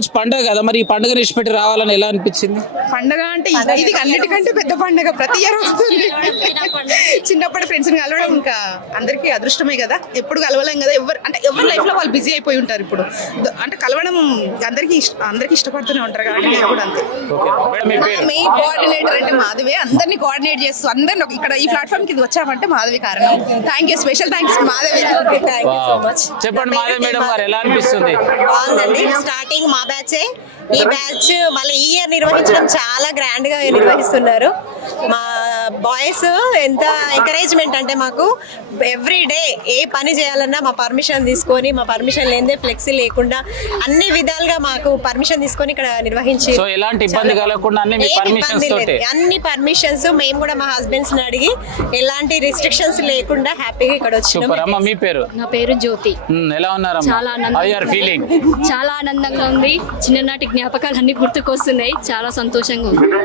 ఈరోజు పండుగ కదా, మరి ఈ పండుగ నిష్పెట్టి రావాలని ఎలా అనిపించింది? పండగ అంటే ఇది అన్నిటికంటే పెద్ద పండగ, ప్రతి ఇయర్ వస్తుంది. చిన్నప్పటి ఫ్రెండ్స్ కలవడం ఇంకా అందరికీ అదృష్టమే కదా, ఎప్పుడు కలవలేం కదా. ఎవరి లైఫ్ లో వాళ్ళు బిజీ అయిపోయి ఉంటారు. ఇప్పుడు అంటే కలవడం అందరికీ ఇష్టపడుతూనే ఉంటారు కాబట్టి నేను కూడా అంతే. మెయిన్ కోఆర్డినేటర్ అంటే మాధవి, అందరినీ కోఆర్డినేట్ చేస్తూ అందరిని ఇక్కడ ఈ ప్లాట్ఫామ్ కి వచ్చామంటే మాధవి కారణం. Thank you, special thanks Madhavi. చెప్పండి మాధవి మేడం గారు, ఎలా అనిపిస్తుంది? బాగుందండి. స్టార్టింగ్ మా బ్యాచే, ఈ బ్యాచ్ మళ్ళీ ఈ ఇయర్ నిర్వహించడం చాలా గ్రాండ్ గా నిర్వహిస్తున్నారు. మా బాయ్స్ ఎంత ఎంకరేజ్మెంట్ అంటే మాకు ఎవ్రీ డే ఏ పని చేయాలన్నా మా పర్మిషన్ తీసుకొని, మా పర్మిషన్ లేదే ఫ్లెక్సీ లేకుండా అన్ని విధాలుగా మాకు పర్మిషన్ తీసుకొని ఇక్కడ నిర్వహించి ఎలాంటి ఇబ్బంది కలగకుండా అన్ని పర్మిషన్స్ మేము కూడా మా హస్బెండ్స్ ని అడిగి ఎలాంటి రిస్ట్రిక్షన్స్ లేకుండా హ్యాపీగా ఇక్కడ వచ్చినాం. మీ పేరు? నా పేరు జ్యోతి. ఎలా ఉన్నారు? చాలా ఆనందంగా ఉంది. చిన్ననాటి జ్ఞాపకాలు అన్ని గుర్తుకొస్తున్నాయి. చాలా సంతోషంగా ఉంది.